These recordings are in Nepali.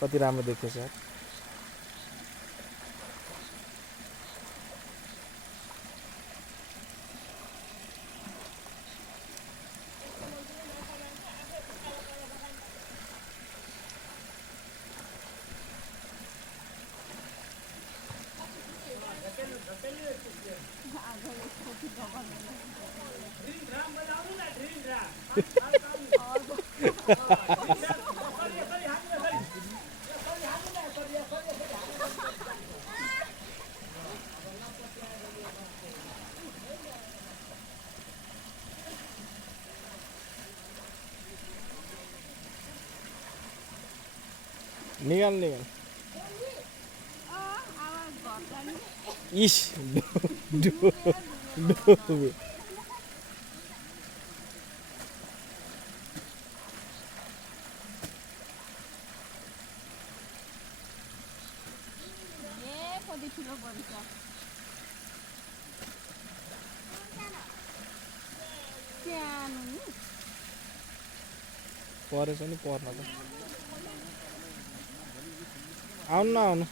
कति राम्रो देख्दैछ यार। निकाल निकाल। इस डुबे। परेछ नि पर्न त। आउनु न आउनु।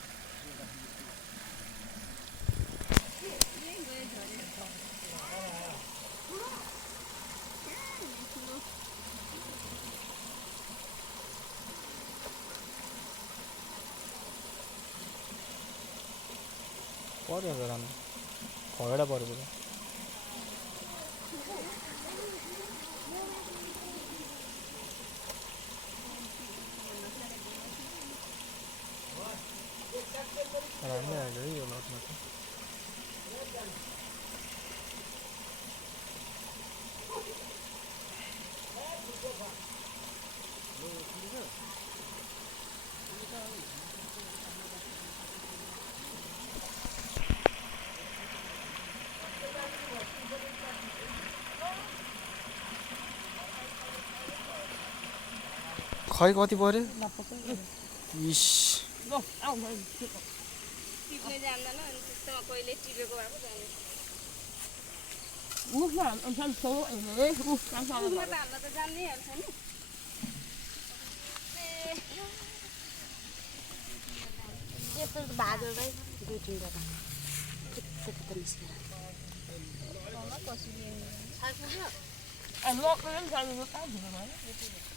पर्यो त राम्रो खगडा परेको छ। राम्रै आयो है यो लटमा त। खै कति पर्यो? इस टिप्ने जान्दैन अनि त्यस्तोमा कहिले टिपेको भएको जाने। सुरुमा त हाल्न त जान्नै हाल्छ नि। यस्तो भाजो भाइ दुई तिनवटा त त्यस्तो निस्केर कसरी